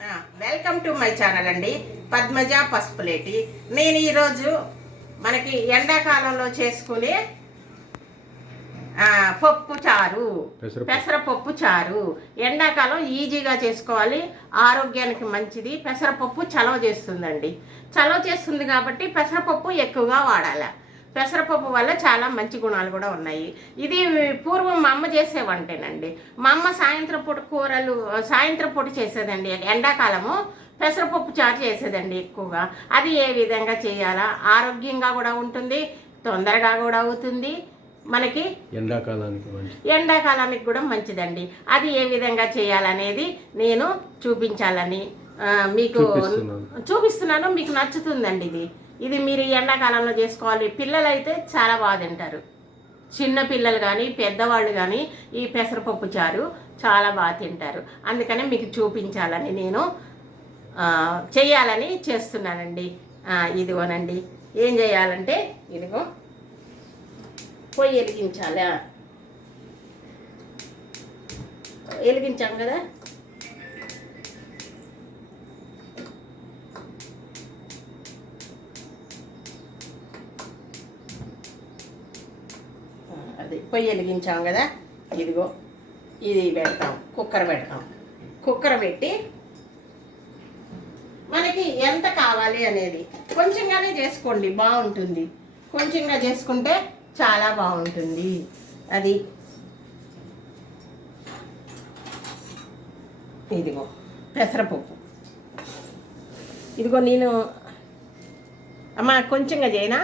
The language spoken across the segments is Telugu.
వెల్కమ్ టు మై ఛానల్ అండి, పద్మజ పసుపులేటి. నేను ఈరోజు మనకి ఎండాకాలంలో చేసుకునే పప్పు చారు, పెసరపప్పు చారు. ఎండాకాలం ఈజీగా చేసుకోవాలి, ఆరోగ్యానికి మంచిది. పెసరపప్పు చలవ చేస్తుందండి. చలవ చేస్తుంది కాబట్టి పెసరపప్పు ఎక్కువగా వాడాలి. పెసరపప్పు వల్ల చాలా మంచి గుణాలు కూడా ఉన్నాయి. ఇది పూర్వం మా అమ్మ చేసే వంటేనండి. మా అమ్మ సాయంత్రం పూట కూరలు సాయంత్రం పూట చేసేదండి. ఎండాకాలము పెసరపప్పు చారు చేసేదండి ఎక్కువగా. అది ఏ విధంగా చేయాలా, ఆరోగ్యంగా కూడా ఉంటుంది, తొందరగా కూడా అవుతుంది, మనకి ఎండాకాలానికి కూడా మంచిదండి. అది ఏ విధంగా చేయాలనేది నేను చూపించాలని మీకు చూపిస్తున్నాను. మీకు నచ్చుతుందండి. ఇది మీరు ఎండాకాలంలో చేసుకోవాలి. పిల్లలు అయితే చాలా బాగా తింటారు. చిన్న పిల్లలు కానీ పెద్దవాళ్ళు కానీ ఈ పెసరపప్పు చారు చాలా బాగా తింటారు. అందుకనే మీకు చూపించాలని నేను చేయాలని చేస్తున్నానండి. ఇదిగోనండి, ఏం చేయాలంటే ఇదిగో పొయ్యి వెలిగించాలి. వెలిగించాం కదా, అది పొయ్యి వెలిగించాం కదా. ఇదిగో ఇది పెడతాం, కుక్కర్ పెడతాం. కుక్కర్ పెట్టి మనకి ఎంత కావాలి అనేది కొంచెంగానే చేసుకోండి, బాగుంటుంది. కొంచెంగా చేసుకుంటే చాలా బాగుంటుంది. అది ఇదిగో పెసరపప్పు. ఇదిగో నేను అమ్మ కొంచెంగా చేయనా,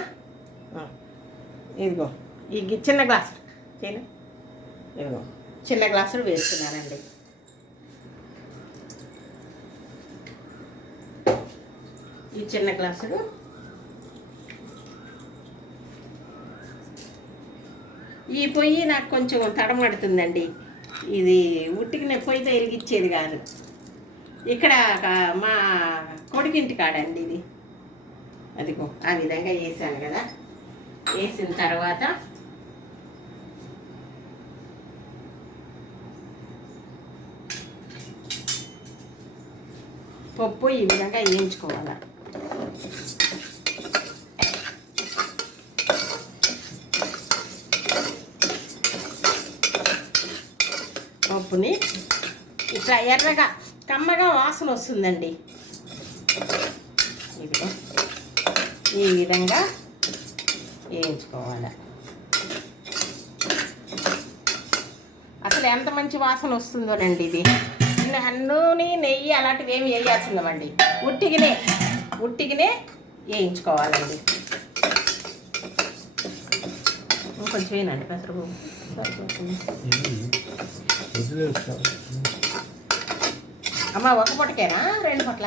ఇదిగో ఈ చిన్న గ్లాసు చేయనా, ఇదిగో చిన్న గ్లాసులు వేస్తున్నానండి. ఈ చిన్న గ్లాసులు ఈ పొయ్యి నాకు కొంచెం తడమడుతుందండి. ఇది ఉట్టికి పొయ్యితో వెలిగించేది కాదు. ఇక్కడ మా కొడుకింటి కాడండి ఇది. అదిగో ఆ విధంగా వేసాను కదా. వేసిన తర్వాత పప్పు ఈ విధంగా వేయించుకోవాలి. పప్పుని ఇట్లా ఎర్రగా కమ్మగా వాసన వస్తుందండి. ఇదిగో ఈ విధంగా వేయించుకోవాలి. అసలు ఎంత మంచి వాసన వస్తుందోనండి. ఇది నూనె నెయ్యి అలాంటివి ఏమి వేయాల్సిందమండి. ఉట్టిగినే వేయించుకోవాలండి. కొంచెం వేయనండి పెసరపప్పు. అమ్మ ఒక పూటకేనా, రెండు పూట్ల?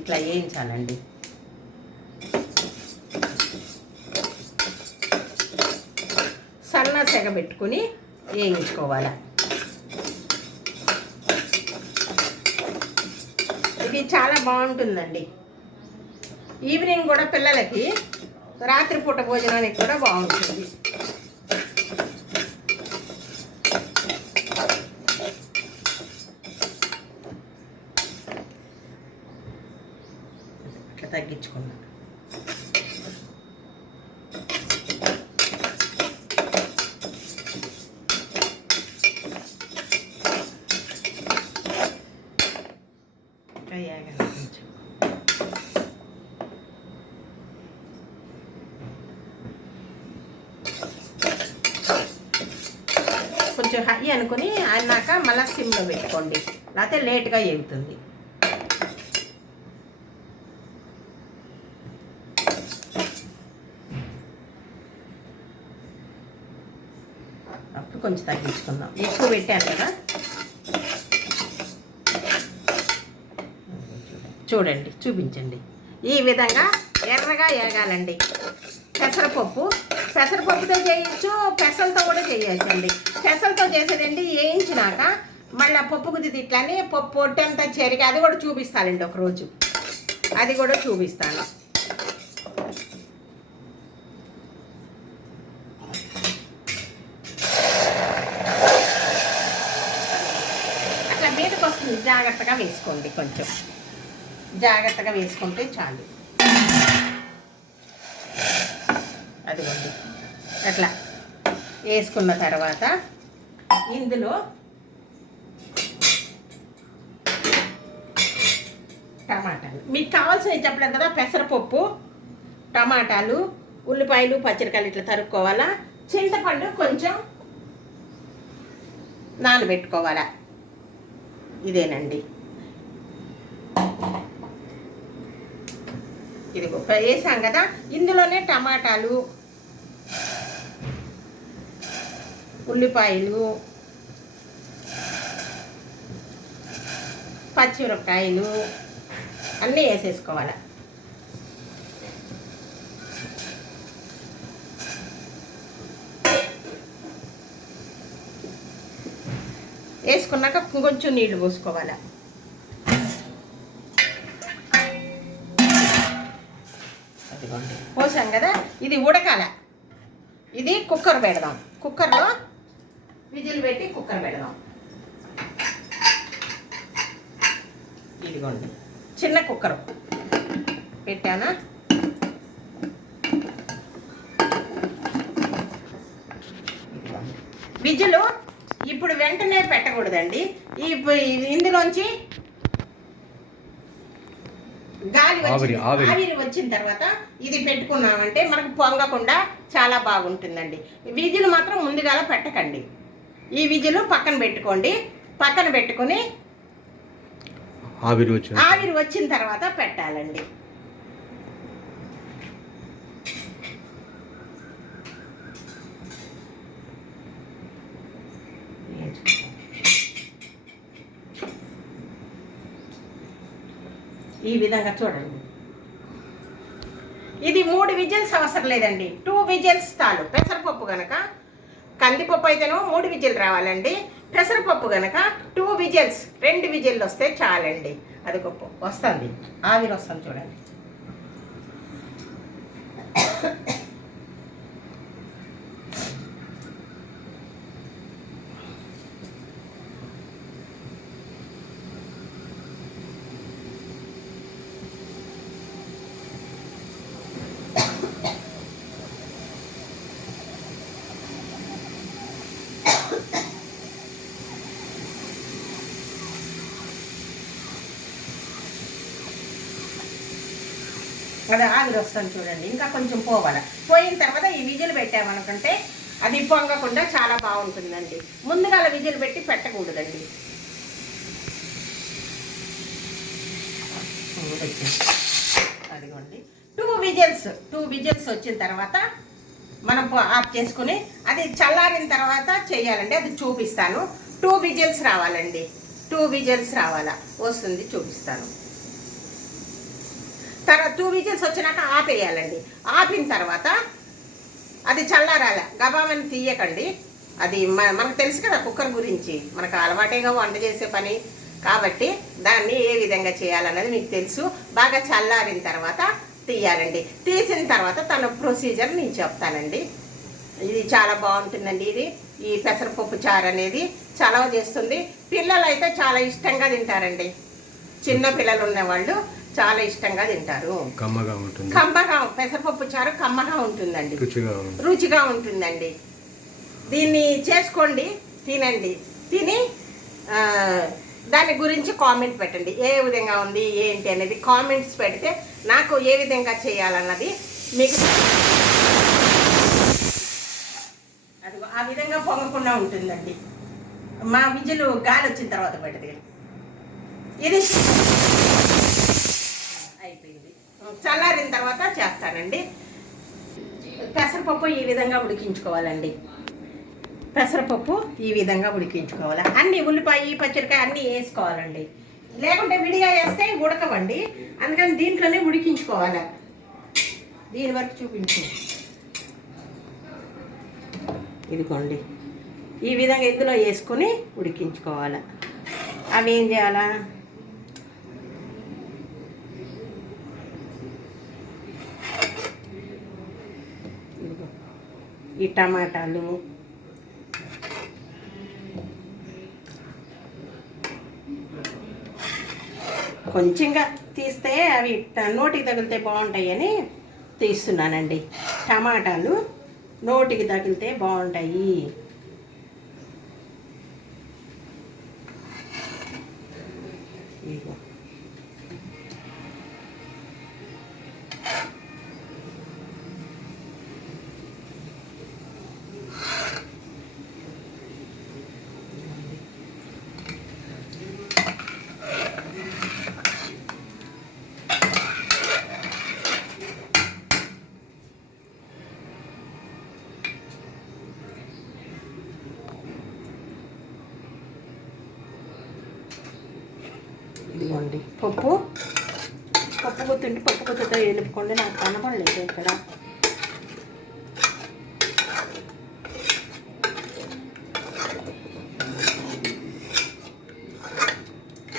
ఇట్లా వేయించాలండి. సన్న సెగ పెట్టుకుని వేయించుకోవాలి. ఇది చాలా బాగుంటుందండి. ఈవినింగ్ కూడా పిల్లలకి రాత్రిపూట భోజనానికి కూడా బాగుంటుంది. ఇట్లా తగ్గించుకున్నాను. కొంచెం హై అనుకుని అన్నాక మళ్ళీ సిమ్లో పెట్టుకోండి, లేకపోతే లేట్గా ఎగుతుంది. అప్పుడు కొంచెం తగ్గించుకుందాం. ఎక్కువ పెట్టాను కదా. చూడండి, చూపించండి. ఈ విధంగా ఎర్రగా ఎరగాలండి. పెసరపప్పుతో చేయొచ్చు, పెసలతో కూడా చేయొచ్చండి. పెసలతో చేసేదండి వేయించినాక మళ్ళీ పప్పు కుదిది ఇట్లని పప్పు పొట్టంతా చెరిగి అది కూడా చూపిస్తానండి ఒకరోజు. అది కూడా చూపిస్తాను. జాగ్రత్తగా వేసుకోండి, కొంచెం జాగ్రత్తగా వేసుకుంటే చాలు. అదిగోండి అట్లా వేసుకున్న తర్వాత ఇందులో టమాటాలు మీకు కావాల్సినవి చెప్పలేదు కదా, పెసరపప్పు, టమాటాలు, ఉల్లిపాయలు, పచ్చిమిరకాయలు ఇట్లా తరుక్కోవాలా. చింతపండు కొంచెం నానబెట్టుకోవాలా. ఇదేనండి, ఇది వేసాం కదా. ఇందులోనే టమాటాలు, ఉల్లిపాయలు, పచ్చిమిరపకాయలు అన్నీ వేసేసుకోవాలి. వేసుకున్నాక కొంచెం నీళ్లు పోసుకోవాలి. పోసాం కదా, ఇది ఉడకాల. ఇది కుక్కర్ పెడదాం. కుక్కర్లో విజిల్ పెట్టి కుక్కర్ పెడదాం. ఇదిగోండి చిన్న కుక్కర్ పెట్టానా. విజిల్ ఇప్పుడు వెంటనే పెట్టకూడదండి. ఇందులోంచి గాలి ఆవిరి వచ్చిన తర్వాత ఇది పెట్టుకున్నామంటే మనకు పొంగకుండా చాలా బాగుంటుందండి. విజిల్ మాత్రం ముందుగాల పెట్టకండి. ఈ విజిల్ పక్కన పెట్టుకోండి. పక్కన పెట్టుకొని ఆవిరి వచ్చిన తర్వాత పెట్టాలండి. ఈ విధంగా చూడండి. ఇది 3 విజిల్స్ అవసరం లేదండి, 2 విజిల్స్ చాలు. పెసరపప్పు కనుక, కందిపప్పు అయితేనో 3 విజిల్ రావాలండి. పెసరపప్పు కనుక 2 విజిల్స్, 2 విజిల్లు వస్తే చాలండి. అది గొప్ప వస్తుంది, ఆవిరి వస్తుంది చూడండి. అది ఆవిరి వస్తుంది చూడండి. ఇంకా కొంచెం పోవాలి. పోయిన తర్వాత ఈ విజిల్ పెట్టామనుకుంటే అది పొంగకుండా చాలా బాగుంటుందండి. ముందుగా విజిల్ పెట్టి పెట్టకూడదండి. అదిగోండి 2 విజిల్స్ వచ్చిన తర్వాత మనం ఆఫ్ చేసుకుని అది చల్లారిన తర్వాత చేయాలండి. అది చూపిస్తాను. 2 విజిల్స్ రావాలండి. 2 విజిల్స్ రావాలా వస్తుంది, చూపిస్తాను. తర్వాత 2 విజిల్స్ వచ్చినాక ఆపేయాలండి. ఆపిన తర్వాత అది చల్లారాల, గబామని తీయకండి. అది మనకు తెలుసు కదా కుక్కర్ గురించి, మనకు అలవాటేగా వంట చేసే పని కాబట్టి దాన్ని ఏ విధంగా చేయాలన్నది మీకు తెలుసు. బాగా చల్లారిన తర్వాత తీయాలండి. తీసిన తర్వాత తన ప్రొసీజర్ నేను చెప్తానండి. ఇది చాలా బాగుంటుందండి. ఈ పెసరపప్పు చారు అనేది చలవ చేస్తుంది. పిల్లలు అయితే చాలా ఇష్టంగా తింటారండి. చిన్న పిల్లలు ఉన్నవాళ్ళు చాలా ఇష్టంగా తింటారు. కమ్మగా పెసరపప్పు చారు కమ్మగా ఉంటుందండి, రుచిగా ఉంటుందండి. దీన్ని చేసుకోండి, తినండి. తిని దాని గురించి కామెంట్ పెట్టండి. ఏ విధంగా ఉంది ఏంటి అనేది కామెంట్స్ పెడితే నాకు ఏ విధంగా చేయాలన్నది మీకు అది ఆ విధంగా పొంగకుండా ఉంటుందండి. మా విజిల్ గాలి వచ్చిన తర్వాత పెడితే ఇది అయిపోయింది. చల్లారిన తర్వాత చేస్తానండి. పెసరపప్పు ఈ విధంగా ఉడికించుకోవాలండి. పెసరపప్పు ఈ విధంగా ఉడికించుకోవాలి. అన్ని ఉల్లిపాయ పచ్చిమిరకాయ అన్నీ వేసుకోవాలండి. లేకుంటే విడిగా వేస్తే ఉడకవండి. అందుకని దీంట్లోనే ఉడికించుకోవాలి. దీని వరకు చూపించు. ఇదిగోండి ఈ విధంగా ఇందులో వేసుకొని ఉడికించుకోవాలి. అవి ఏం చేయాలా, ఈ టమాటాలు, కొంచెంగా తీస్తే అవి నోటికి తగిలితే బాగుంటాయని తీస్తున్నానండి. టమాటాలు నోటికి తగిలితే బాగుంటాయి. ఇదిగో ఇదిగోండి పప్పు గుత్తుంటే పప్పు గుత్తుతో వేలుపుకోండి. నాకు కనపడలేదు ఇక్కడ.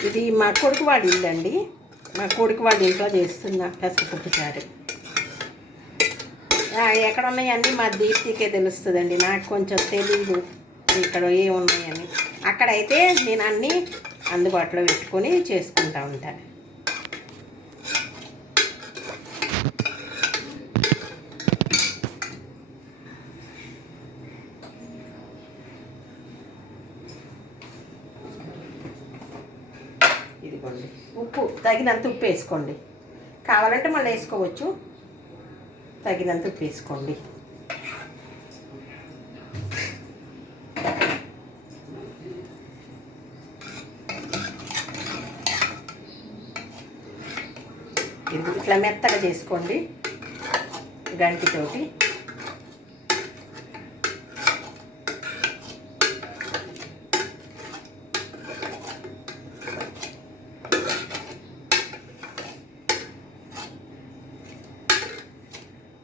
ఇది మా కొడుకు వాడి ఇల్లు అండి. మా కొడుకు వాడి ఇంట్లో చేస్తున్నా పెసరపప్పు చారు. ఎక్కడ ఉన్నాయన్నీ మా దీప్తికే తెలుస్తుందండి. నాకు కొంచెం తెలీదు ఇక్కడ ఏమున్నాయని. అక్కడైతే నేను అన్నీ అందుబాటులో పెట్టుకొని చేసుకుంటూ ఉంటాను. ఇదిగోండి ఉప్పు తగినంత ఉప్పు వేసుకోండి. కావాలంటే మళ్ళీ వేసుకోవచ్చు. తగినంత ఉప్పు వేసుకోండి. ఇది ఇట్లా మెత్తగా చేసుకోండి గంటితోటి.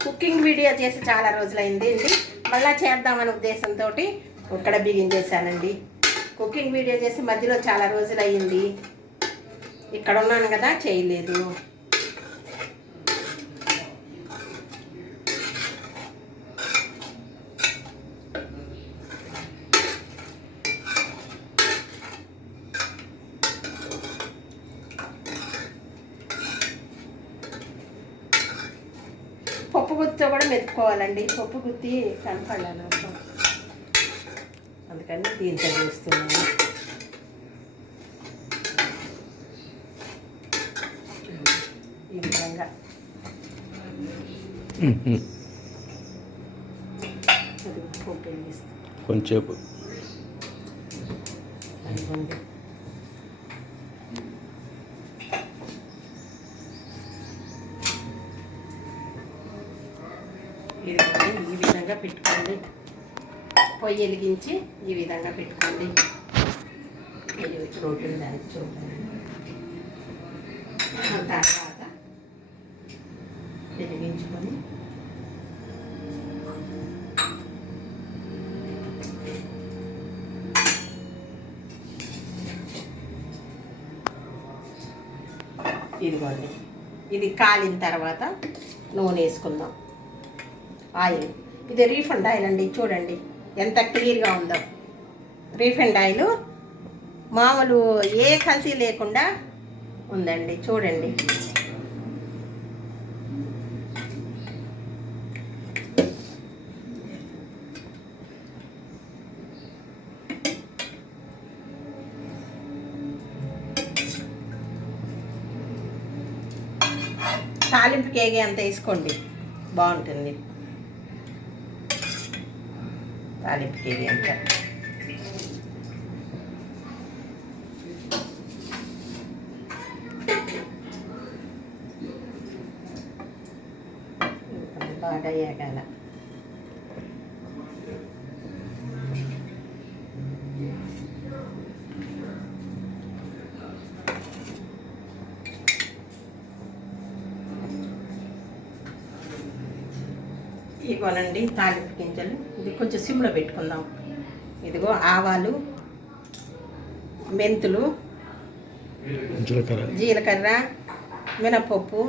కుకింగ్ వీడియో చేసి చాలా రోజులైంది అండి. మళ్ళీ చేద్దామనే ఉద్దేశంతో ఇక్కడ బిగించేసానండి. కుకింగ్ వీడియో చేసి మధ్యలో చాలా రోజులు అయ్యింది. ఇక్కడ ఉన్నాను కదా చేయలేదు. పప్పు గుత్తితో కూడా మెతుక్కోవాలండి. పప్పు గుత్తి కనపడాలి నాకు, అందుకని దీంతో చేస్తున్నాను. ఈ విధంగా కొంచెంసేపు ఈ విధంగా పెట్టుకోండి. పొయ్యి వెలిగించి ఈ విధంగా పెట్టుకోండి. రోడ్డు దానికి చూడండి. తర్వాత వెలిగించుకొని ఇదిగోండి. ఇది కాలిన తర్వాత నూనె వేసుకుందాం. ఆయిల్ ఇది రీఫండ్ ఆయిల్ అండి. చూడండి ఎంత క్లియర్గా ఉందో. రీఫండ్ ఆయిల్ మామూలు ఏ కల్తీ లేకుండా ఉందండి. చూడండి. తాలింపు కేగి అంత వేసుకోండి, బాగుంటుంది. తాలింపు కేగి అంత బాగా వేగాల. ఇదిగోనండి తాలింపు గింజలు. ఇది కొంచెం సిమ్లో పెట్టుకుందాం. ఇదిగో ఆవాలు, మెంతులు, జీలకర్ర, మినపప్పు,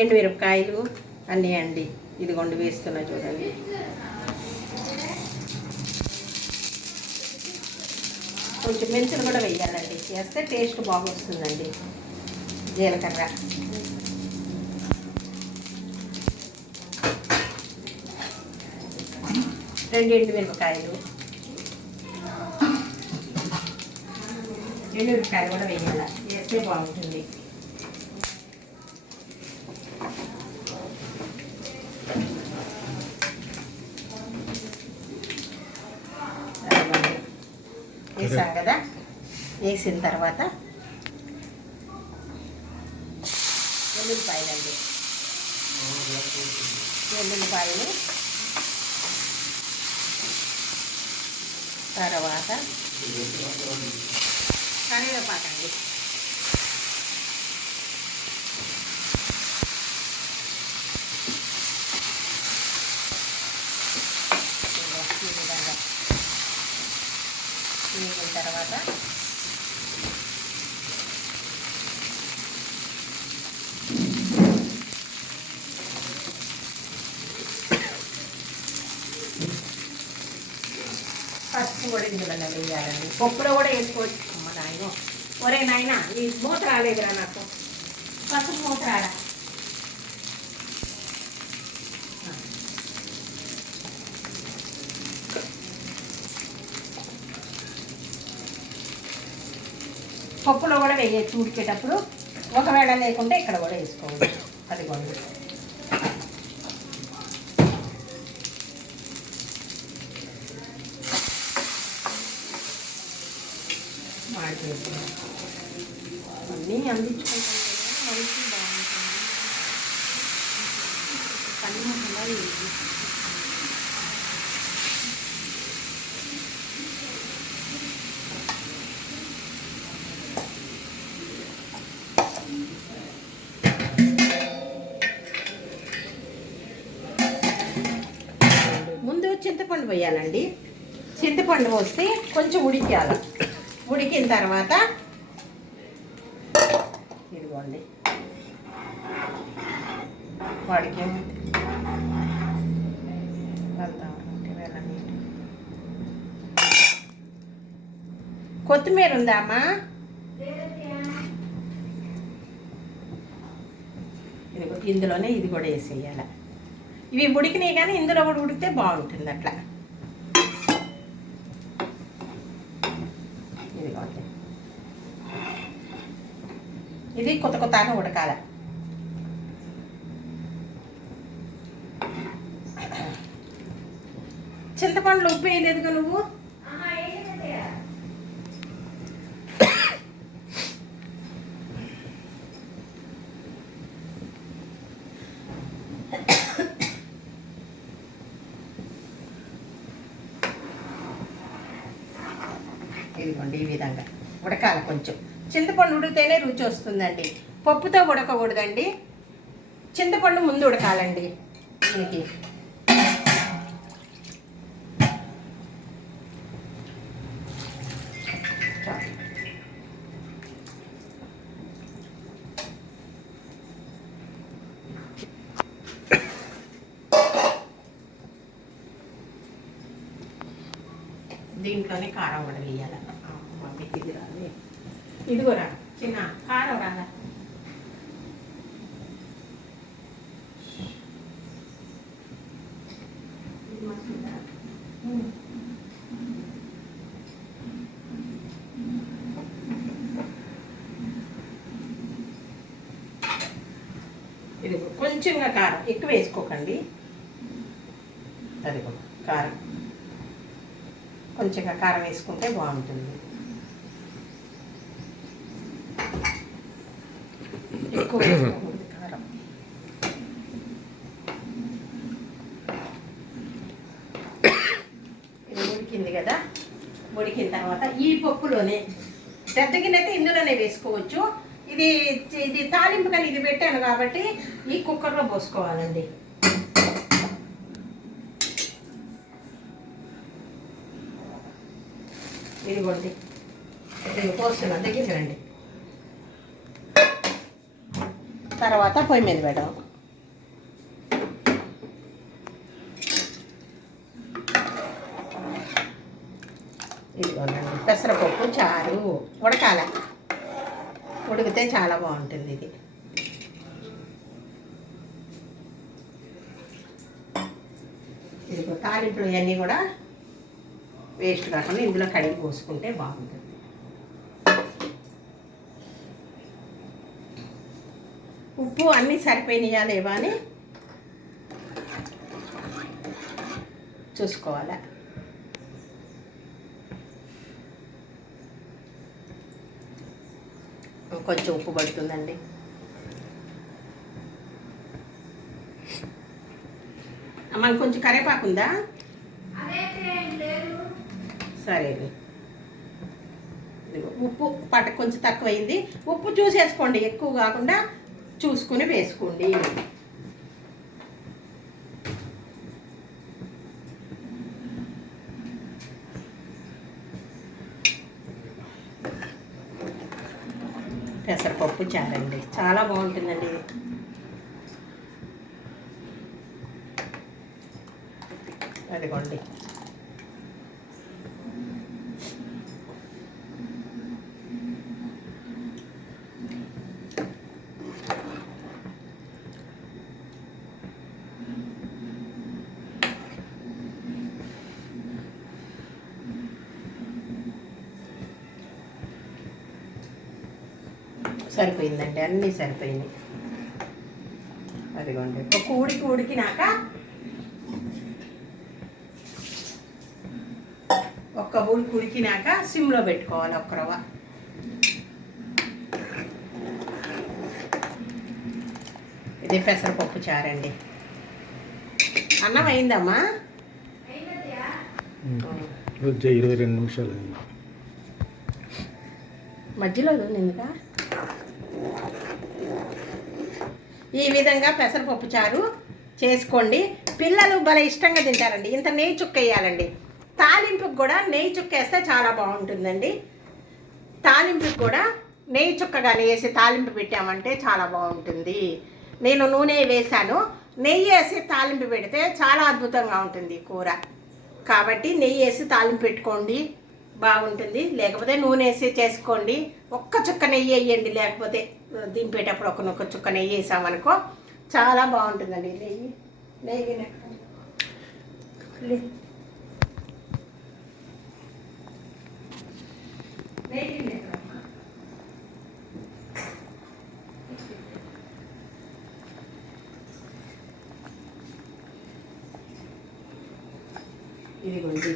ఎండుమిరపకాయలు అన్నీ అండి. ఇదిగోండి వేస్తున్నా చూడండి. కొంచెం మెంతులు కూడా వేయాలండి, వేస్తే టేస్ట్ బాగా వస్తుందండి. జీలకర్ర, రెండు ఎండుమిరపకాయలు, ఎండుమిరపకాయలు కూడా వేయాలి, వేస్తే బాగుంటుంది. వేసాం కదా, వేసిన తర్వాత వెల్లుల్లిపాయలండి, వెల్లుల్లిపాయలు, తర్వాత కరివేపాకండి, ఈ విధంగా వేగిన తర్వాత పసుపు కూడా ఇందులో వేయాలండి. పప్పులో కూడా వేసుకోవచ్చు. అమ్మ నాయన, ఒరే నాయన ఈ మూత రాలేదురా నాకు, పసుపు మూత రాడా. పప్పులో కూడా వేయచ్చు ఉడికేటప్పుడు, ఒకవేళ లేకుంటే ఇక్కడ కూడా వేసుకోవచ్చు. అది కూడా మాడిపోతుంది. అన్నీ అందించుకుంటాం కదా, మంచి బాగుంటుంది. పని మసాలా వేసి ముందు చింతపండు పోయాలండి. చింతపండు పోస్తే కొంచెం ఉడికాలి. ఉడికిన తర్వాత ఇదిగోండి, వాడికి కొత్తిమీర ఉందా అమ్మా? ఇందులోనే ఇది కూడా వేసేయాలి. ఇవి ఉడికినాయి కానీ ఇందులో కూడా ఉడికితే బాగుంటుంది. అట్లా ఇదిగోండి, ఇది కొత్త కొత్తగా ఉడకాలి. చింతపండులో ఉప్పు వేయలేదుగా నువ్వు? ఇదిగోండి, ఈ విధంగా ఉడకాలి. కొంచెం చింతపండు ఉడికితేనే రుచి వస్తుందండి. పప్పుతో ఉడకకూడదండి, చింతపండు ముందు ఉడకాలండి దీనికి. దీంట్లోనే కారం కూడా వేయాలి. ఇది రాదు, ఇదిగోరా చిన్న కారం రాదా. ఇది కొంచెంగా కారం, ఎక్కువ వేసుకోకండి. అదిగో కారం, కొంచెంగా కారం వేసుకుంటే బాగుంటుంది. ఎక్కువ వేసుకోకూడదు కారం. ఇది ఉడికింది కదా, ఉడికిన తర్వాత ఈ పప్పులోనే పెద్ద గిన్నె అయితే ఇందులోనే వేసుకోవచ్చు. ఇది ఇది తాలింపు కానీ ఇది పెట్టాను కాబట్టి ఈ కుక్కర్లో పోసుకోవాలండి. ఇదిగోండి, ఇది పోస్తున్నా, దగ్గరించండి. తర్వాత పొయ్యి మీద పెట్టాం. ఇదిగోండి, పెసరపప్పు చారు ఉడకాల. ఉడికితే చాలా బాగుంటుంది ఇది. ఇదిగో తాలింపులు ఇవన్నీ కూడా వేస్ట్ కాకుండా ఇందులో కడిగి పోసుకుంటే బాగుంటుంది. ఉప్పు అన్నీ సరిపోయినాయా లేవా అని చూసుకోవాలి. కొంచెం ఉప్పు పడుతుందండి. అమ్మ కొంచెం కరివేపాకు ఉందా? సరే, ఉప్పు కొంచెం తక్కువైంది. ఉప్పు చూసేసుకోండి, ఎక్కువ కాకుండా చూసుకుని వేసుకోండి. పెసరపప్పు చారండి, చాలా బాగుంటుందండి ఇది. అదిగోండి, సరిపోయిందండి, అన్నీ సరిపోయినాయి. అదిగోండి, ఒక ఉడికినాక ఉడికినాక సిమ్లో పెట్టుకోవాలి ఒక్క రవ్వ. ఇది పెసరపప్పు చారండి. అన్నం అయిందమ్మా? 22 నిమిషాలు మధ్యలో నిండుగా. ఈ విధంగా పెసరపప్పు చారు చేసుకోండి, పిల్లలు భలే ఇష్టంగా తింటారండి. ఇంత నెయ్యి చుక్క వేయాలండి. తాలింపుకి కూడా నెయ్యి చుక్క వేస్తే చాలా బాగుంటుందండి. తాలింపుకి కూడా నెయ్యి చుక్క కానీ వేసి తాలింపు పెట్టామంటే చాలా బాగుంటుంది. నేను నూనె వేసాను, నెయ్యి వేసి తాలింపు పెడితే చాలా అద్భుతంగా ఉంటుంది కూర. కాబట్టి నెయ్యి వేసి తాలింపు పెట్టుకోండి, బాగుంటుంది. లేకపోతే నూనె వేసి చేసుకోండి. ఒక్క చుక్క నెయ్యి వేయండి, లేకపోతే దింపేటప్పుడు ఒక్క చుక్క నెయ్యి వేసామనుకో చాలా బాగుంటుందండి. నెయ్యి ఇదిగోండి,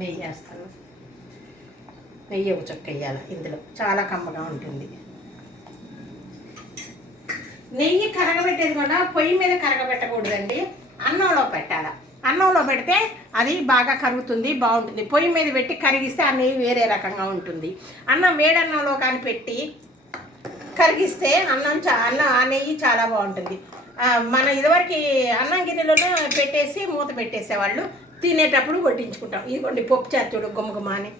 నెయ్యి వేస్తాను. నెయ్యి ఒక చుక్క వేయాలి ఇందులో, చాలా కమ్మగా ఉంటుంది. నెయ్యి కరగబెట్టేది కూడా పొయ్యి మీద కరగబెట్టకూడదండి, అన్నంలో పెట్టాలి. అన్నంలో పెడితే అది బాగా కరుగుతుంది, బాగుంటుంది. పొయ్యి మీద పెట్టి కరిగిస్తే ఆ నెయ్యి వేరే రకంగా ఉంటుంది. అన్నం వేడన్నంలో కానీ పెట్టి కరిగిస్తే ఆ నెయ్యి చాలా బాగుంటుంది. మన ఇదివరకు అన్నం గిన్నెలోనే పెట్టేసి మూత పెట్టేసేవాళ్ళు, తినేటప్పుడు వడ్డించుకుంటాం. ఇదిగోండి పప్పు చారు చూడు గుమగుమాని.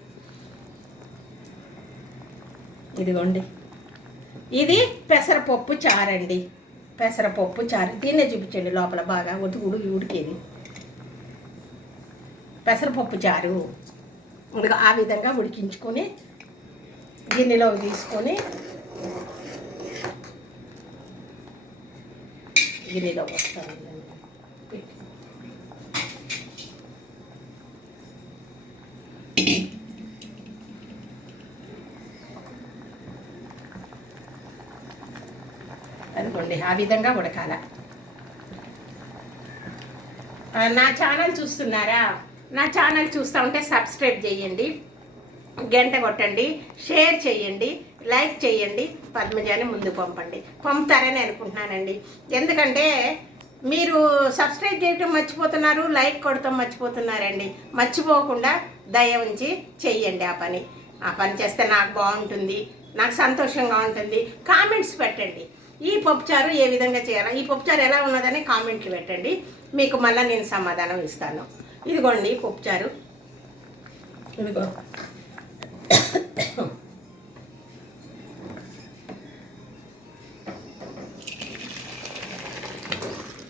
ఇదిగోండి, ఇది పెసరపప్పు చారండి. పెసరపప్పు చారు దీన్నే చూపించండి, లోపల బాగా ఉడికేది పెసరపప్పు చారు. ఆ విధంగా ఉడికించుకొని గిన్నెలో తీసుకొని గిన్నెలో వస్తాను. అనుకోండి, ఆ విధంగా ఉడకాల. నా ఛానల్ చూస్తున్నారా? నా ఛానల్ చూస్తూ ఉంటే సబ్స్క్రైబ్ చేయండి, గంట కొట్టండి, షేర్ చేయండి, లైక్ చేయండి, పద్మజాని ముందు పంపుతారని అనుకుంటున్నానండి. ఎందుకంటే మీరు సబ్స్క్రైబ్ చేయటం మర్చిపోతున్నారు, లైక్ కొడటం మర్చిపోతున్నారండి. మర్చిపోకుండా దయ ఉంచి చెయ్యండి ఆ పని చేస్తే నాకు బాగుంటుంది, నాకు సంతోషంగా ఉంటుంది. కామెంట్స్ పెట్టండి, ఈ పప్పుచారు ఏ విధంగా చేయాలి, ఈ పప్పుచారు ఎలా ఉన్నదని కామెంట్లు పెట్టండి, మీకు మళ్ళీ నేను సమాధానం ఇస్తాను. ఇదిగోండి పప్పుచారు, ఇదిగో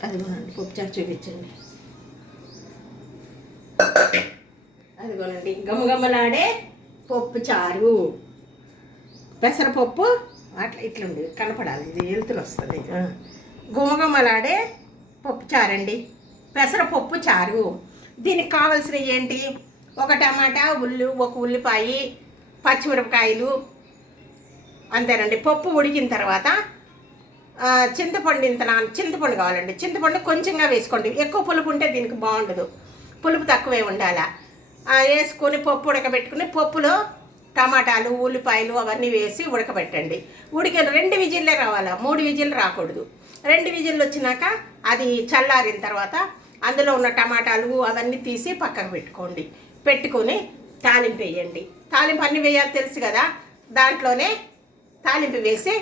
అదిగోనండి పప్పుచారు చూపించండి. అదిగోనండి గమగమలాడే పప్పుచారు, పెసరపప్పు అట్లా ఇట్లుండి కనపడాలి, ఇది వెలుతురు వస్తుంది. గుమగుమలాడే పప్పు చారండి, పెసరపప్పు చారు. దీనికి కావాల్సినవి ఏంటి? ఒక టమాటా, ఒక ఉల్లిపాయ, పచ్చిమిరపకాయలు, అంతేనండి. పప్పు ఉడికిన తర్వాత చింతపండు కావాలండి. చింతపండు కొంచెంగా వేసుకోండి, ఎక్కువ పులుపు ఉంటే దీనికి బాగుండదు, పులుపు తక్కువే ఉండాలి. వేసుకొని పప్పు ఉడకబెట్టుకుని పప్పులో టమాటాలు, ఉల్లిపాయలు అవన్నీ వేసి ఉడకబెట్టండి. ఉడికిన 2 విజిల్లే రావాలా, 3 విజిల్లు రాకూడదు. 2 విజిల్లు వచ్చినాక అది చల్లారిన తర్వాత అందులో ఉన్న టమాటాలు అవన్నీ తీసి పక్కకు పెట్టుకొని తాలింపు వేయండి. తాలింపు అన్నీ వేయాలి తెలుసు కదా, దాంట్లోనే తాలింపు వేసి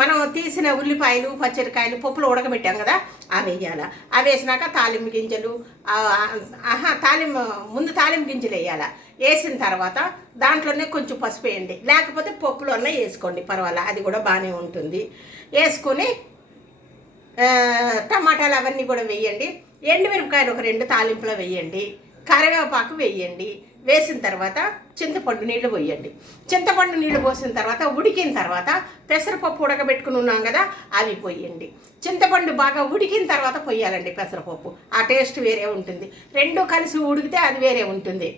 మనం తీసిన ఉల్లిపాయలు, పచ్చిమిరకాయలు పప్పులో ఉడకబెట్టాం కదా, అవి వేయాలి. అవి వేసినాక తాలింపు గింజలు, ముందు తాలింపు గింజలు వేయాలి. వేసిన తర్వాత దాంట్లోనే కొంచెం పసుపు వేయండి, లేకపోతే పప్పులోనే వేసుకోండి పర్వాలేదు, అది కూడా బాగానే ఉంటుంది. వేసుకొని టమాటాలు అవన్నీ కూడా వేయండి. ఎండుమిరపకాయలు ఒక 2 తాలింపులో వేయండి. కరివేపాకు వేయండి. వేసిన తర్వాత చింతపండు నీళ్ళు పోయండి. చింతపండు నీళ్ళు పోసిన తర్వాత ఉడికిన తర్వాత పెసరపప్పు ఉడకబెట్టుకుని ఉన్నాం కదా, అవి పోయండి. చింతపండు బాగా ఉడికిన తర్వాత పోయాలండి పెసరపప్పు, ఆ టేస్ట్ వేరే ఉంటుంది. 2 కలిసి ఉడికితే అది వేరే ఉంటుంది.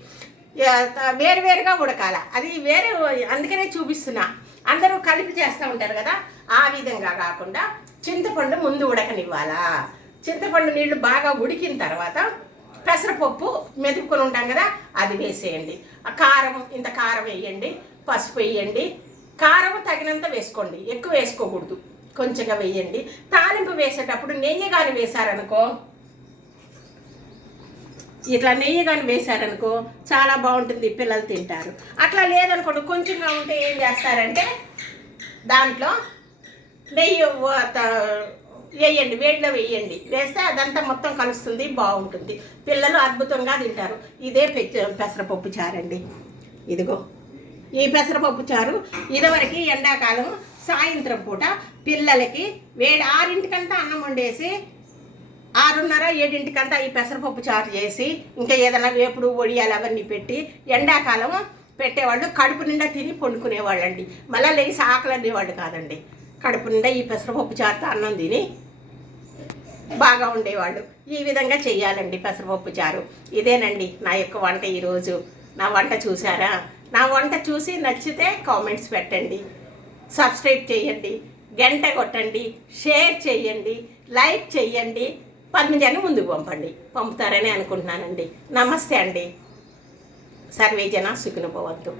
వేరువేరుగా ఉడకాల, అది వేరే, అందుకనే చూపిస్తున్నా. అందరూ కలిపి చేస్తూ ఉంటారు కదా, ఆ విధంగా కాకుండా చింతపండు ముందు ఉడకనివ్వాలా. చింతపండు నీళ్ళు బాగా ఉడికిన తర్వాత పెసరపప్పు మెతుకుని ఉంటాం కదా, అది వేసేయండి. ఆ కారం, ఇంత కారం వేయండి, పసుపు వేయండి. కారం తగినంత వేసుకోండి, ఎక్కువ వేసుకోకూడదు, కొంచెంగా వేయండి. తాలింపు వేసేటప్పుడు నెయ్యి కానీ వేశారనుకో, ఇట్లా నెయ్యి కానీ వేశారనుకో చాలా బాగుంటుంది, పిల్లలు తింటారు. అట్లా లేదనుకోండి, కొంచెంగా ఉంటే ఏం చేస్తారంటే దాంట్లో నెయ్యి వేయండి, వేడిలో వేయండి. వేస్తే అదంతా మొత్తం కలుస్తుంది, బాగుంటుంది, పిల్లలు అద్భుతంగా తింటారు. ఇదే పెసరపప్పు చారండి. ఇదిగో ఈ పెసరపప్పు చారు ఇదివరకు ఎండాకాలం సాయంత్రం పూట పిల్లలకి 6:00 అన్నం వండేసి 6:30, 7:00 ఈ పెసరపప్పు చారు చేసి ఇంకా ఏదైనా వేపుడు, వడియాలు అవన్నీ పెట్టి ఎండాకాలం పెట్టేవాళ్ళు. కడుపు నిండా తిని పండుకునేవాళ్ళండి, మళ్ళీ లేచి ఆకలి అనేవాళ్ళు కాదండి. కడుపు నిండా ఈ పెసరపప్పు చారుతో అన్నం తిని బాగా ఉండేవాళ్ళు. ఈ విధంగా చెయ్యాలండి పెసరపప్పు చారు. ఇదేనండి నా యొక్క వంట ఈరోజు. నా వంట చూసారా? నా వంట చూసి నచ్చితే కామెంట్స్ పెట్టండి, సబ్స్క్రైబ్ చేయండి, గంట కొట్టండి, షేర్ చేయండి, లైక్ చేయండి, 10 జనం ముందుకు పంపుతారని అనుకుంటున్నానండి. నమస్తే అండి. సర్వే జన సుఖినో భవంతు.